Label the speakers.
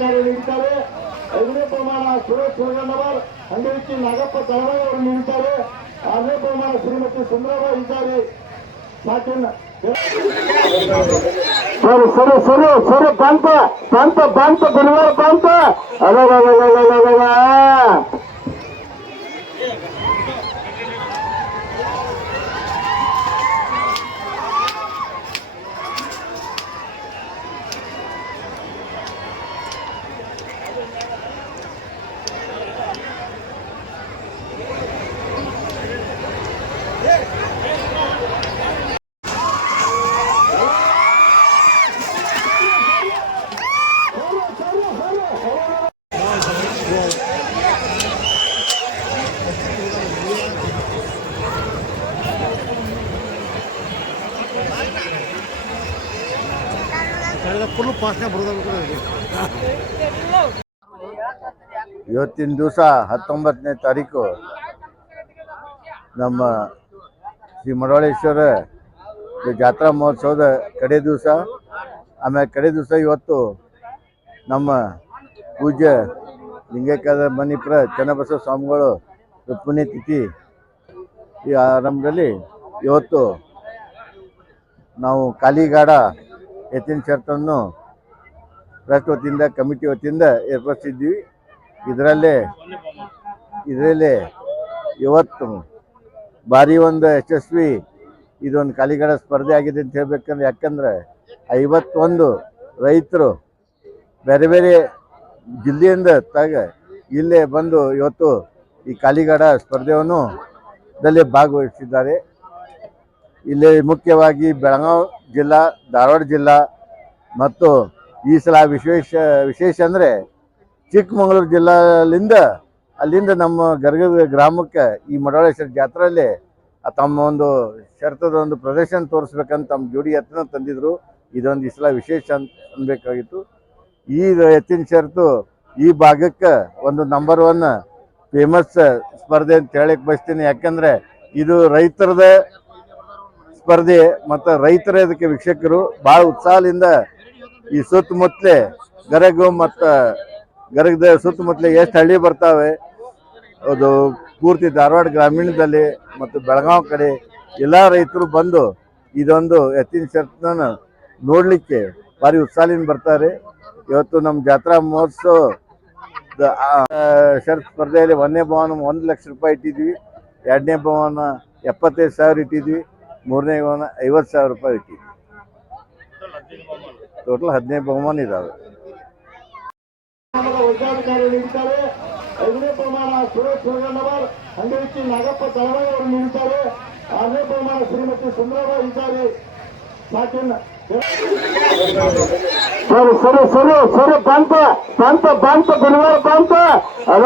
Speaker 1: ವೈದ್ಯಾಧಿಕಾರಿ ನೀಡಿದ್ದಾರೆ ಐದನೇ ಪ್ರಮಾಣ ಸುರೇಶ್ ಸುರಗಣ್ಣವರ್ ಅಂಗವಿಕಿ ನಾಗಪ್ಪ ತಳವಾಯಿ ಅವರು ನೀಡಿದ್ದಾರೆ. ಆರನೇ ಪ್ರಮಾಣ ಶ್ರೀಮತಿ ಸುಂದರಬಾಯಿ ಇದ್ದಾರೆ. ಸಾಕಿನ ಸರಿ ಸರಿ ಸರಿ ಸರಿ, ಬಂತ ಬಂತ ಬಂತ, ಗುರುವಾರ ಬಂತ.
Speaker 2: ಇವತ್ತಿನ ದಿವಸ ಹತ್ತೊಂಬತ್ತನೇ ತಾರೀಕು ನಮ್ಮ ಶ್ರೀ ಮರಳೇಶ್ವರ ಜಾತ್ರಾ ಮಹೋತ್ಸವದ ಕಡೆ ದಿವಸ. ಆಮೇಲೆ ಕಡೆ ದಿವಸ ಇವತ್ತು ನಮ್ಮ ಪೂಜ್ಯ ಲಿಂಗೈಕ್ಯದ ಮಣಿಪುರ ಚನ್ನಬಸವ ಸ್ವಾಮಿಗಳು ಪುಣ್ಯತಿಥಿ ಈ ಆರಂಭದಲ್ಲಿ ಇವತ್ತು ನಾವು ಕಾಲಿಗಾಡ ಎತ್ತಿನ ಶರ್ಟನ್ನು ಟ್ರಸ್ಟ್ ವತಿಯಿಂದ ಕಮಿಟಿ ವತಿಯಿಂದ ಏರ್ಪಡಿಸಿದ್ವಿ ಇದರಲ್ಲೇ ಇದರಲ್ಲೇ ಇವತ್ತು ಭಾರಿ ಒಂದು ಯಶಸ್ವಿ ಇದೊಂದು ಕಾಲಿಗಡ ಸ್ಪರ್ಧೆ ಆಗಿದೆ ಅಂತ ಹೇಳ್ಬೇಕಂದ್ರೆ, ಯಾಕಂದ್ರೆ ಐವತ್ತೊಂದು ರೈತರು ಬೇರೆ ಬೇರೆ ಜಿಲ್ಲೆಯಿಂದ ತಾಗ ಇಲ್ಲೇ ಬಂದು ಇವತ್ತು ಈ ಕಾಲಿಗಡ ಸ್ಪರ್ಧೆಯನ್ನು ದಲ್ಲಿ ಭಾಗವಹಿಸಿದ್ದಾರೆ. ಇಲ್ಲಿ ಮುಖ್ಯವಾಗಿ ಬೆಳಗಾವ್ ಜಿಲ್ಲಾ, ಧಾರವಾಡ ಜಿಲ್ಲಾ ಮತ್ತು ಈ ಸಲ ವಿಶೇಷ ವಿಶೇಷ ಅಂದರೆ ಚಿಕ್ಕಮಗಳೂರು ಜಿಲ್ಲೆಯಿಂದ ಅಲ್ಲಿಂದ ನಮ್ಮ ಗರ್ಗದ ಗ್ರಾಮಕ್ಕೆ ಈ ಮಡವಳೇಶ್ವರ ಜಾತ್ರೆಯಲ್ಲಿ ತಮ್ಮ ಒಂದು ಶರ್ತದ ಒಂದು ಪ್ರದರ್ಶನ ತೋರಿಸ್ಬೇಕಂತ ತಮ್ಮ ಜೋಡಿ ಎತ್ತನ ತಂದಿದ್ರು. ಇದೊಂದು ಈ ಸಲ ವಿಶೇಷ ಅಂತ ಅನ್ಬೇಕಾಗಿತ್ತು. ಈ ಎತ್ತಿನ ಶರ್ತು ಈ ಭಾಗಕ್ಕೆ ಒಂದು ನಂಬರ್ ಒನ್ ಫೇಮಸ್ ಸ್ಪರ್ಧೆ ಅಂತ ಹೇಳಕ್ ಬಯಸ್ತೀನಿ. ಯಾಕಂದ್ರೆ ಇದು ರೈತರದ ಸ್ಪರ್ಧೆ ಮತ್ತು ರೈತರ ಇದಕ್ಕೆ ವೀಕ್ಷಕರು ಭಾಳ ಉತ್ಸಾಹದಿಂದ ಈ ಸುತ್ತಮುತ್ತಲೇ ಗರಗು ಮತ್ತು ಗರಗದ ಸುತ್ತಮುತ್ತಲೇ ಎಷ್ಟು ಹಳ್ಳಿ ಬರ್ತಾವೆ, ಅದು ಪೂರ್ತಿ ಧಾರವಾಡ ಗ್ರಾಮೀಣದಲ್ಲಿ ಮತ್ತು ಬೆಳಗಾವಿ ಕಡೆ ಎಲ್ಲ ರೈತರು ಬಂದು ಇದೊಂದು ಎತ್ತಿನ ಶರ್ತನ ನೋಡಲಿಕ್ಕೆ ಭಾರಿ ಉತ್ಸಾಹದಿಂದ ಬರ್ತಾರೆ. ಇವತ್ತು ನಮ್ಮ ಜಾತ್ರಾ ಮಹೋತ್ಸವ ಶರ್ತ್ ಸ್ಪರ್ಧೆಯಲ್ಲಿ ಒಂದನೇ ಭವನ ಒಂದು ಲಕ್ಷ ರೂಪಾಯಿ ಇಟ್ಟಿದ್ವಿ, ಎರಡನೇ ಭವನ ಎಪ್ಪತ್ತೈದು ಸಾವಿರ ಇಟ್ಟಿದ್ವಿ. ಮೂರನೇ ಬಹುಮಾನ ಐವತ್ತು ಸಾವಿರ ರೂಪಾಯಿ ಇಟ್ಟಿದ್ವಿ. ಟೋಟಲ್ ಹದಿನೈದು ಬಹುಮಾನ
Speaker 1: ನೀಡಿದ್ದಾರೆ ಐದನೇ ಸುರೇಶ್ ನಾಗಪ್ಪ ಅವರು ಆರನೇ ಶ್ರೀಮತಿ ಸುಂದರಬಾಯಿ ಇದ್ದಾರೆ. ಸರಿ ಸರಿ ಸರಿ ಸರಿ, ಬಂತ ಬಂತ ಬಂತ, ಗುರುವಾರ ಬಂತ. ಅಲ್ಲ